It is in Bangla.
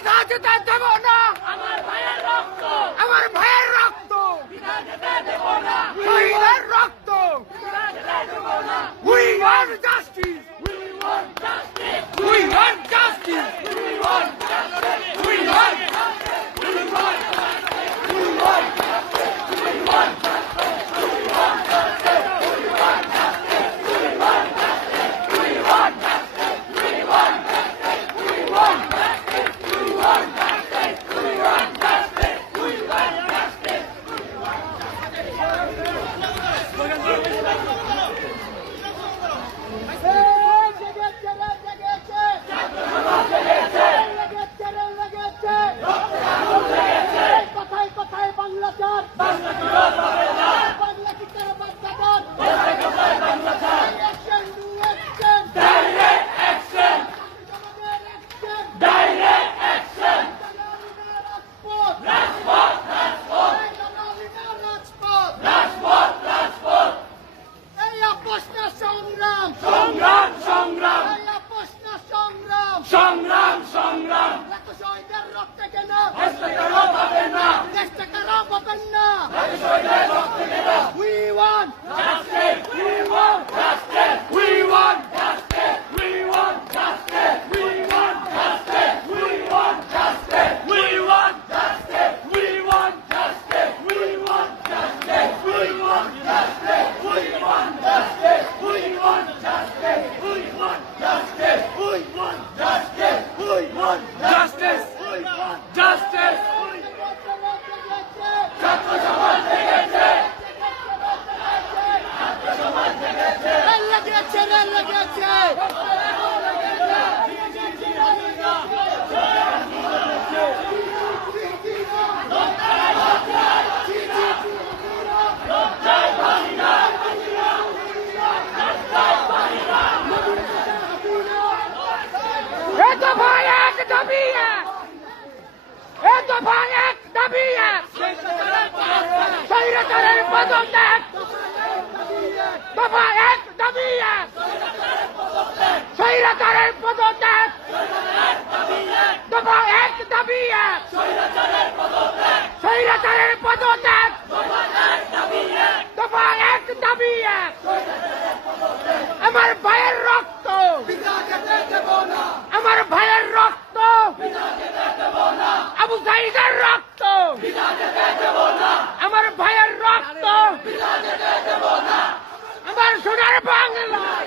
পিতা যেতে দেব না, আমার ভাইয়ের রক্ত আমার ভাইয়ের রক্ত, পিতা যেতে দেব না, শহীদের রক্ত। পিতা যেতে দেব না। We want justice. We want justice. We want justice. We want justice. We want. We want justice. We want justice. We want justice. We want justice. We want justice. We want justice. We want justice. We want justice. We want justice. We want justice. We want justice. We want justice. কথায় কথায় বাংলা চার বাংলা কি তারা বাচ্চাগণ action to action Direct action. আমাদের অ্যাকশন Direct action. রাজপথ Rajpath. Rajpath. রাজপথ Rajpath. Rajpath. এই আপোষ না সংগ্রাম সংগ্রাম সংগ্রাম এই আপোষ না সংগ্রাম সংগ্রাম সংগ্রাম এত শহীদের রক্তে কেন হস্তকারও পাবে না দেশটা কারা পাবেন না শহীদের রক্ত কেন we want justice we want justice we want justice we want justice we want justice we want justice we want justice we want justice we want justice we want justice we want justice we want justice we want justice we want justice we want justice we want justice ছাত্র সমাজ জেগেছে লেগেছে এ দফা এক দাবি এক, এ দফা এক দাবি এক, স্বৈরাচারের পদত্যাগ। দফা এক দাবি এক, স্বৈরাচারের পদত্যাগ। দফা এক দাবি এক, স্বৈরাচারের পদত্যাগ। দফা এক দাবি এক, আমার ভাইয়ের রক্ত, আমার ভাইয়ের রক্ত, আবু সাইদের রক্ত, আমার ভাইয়ের রক্ত, আমার সোনার বাংলায়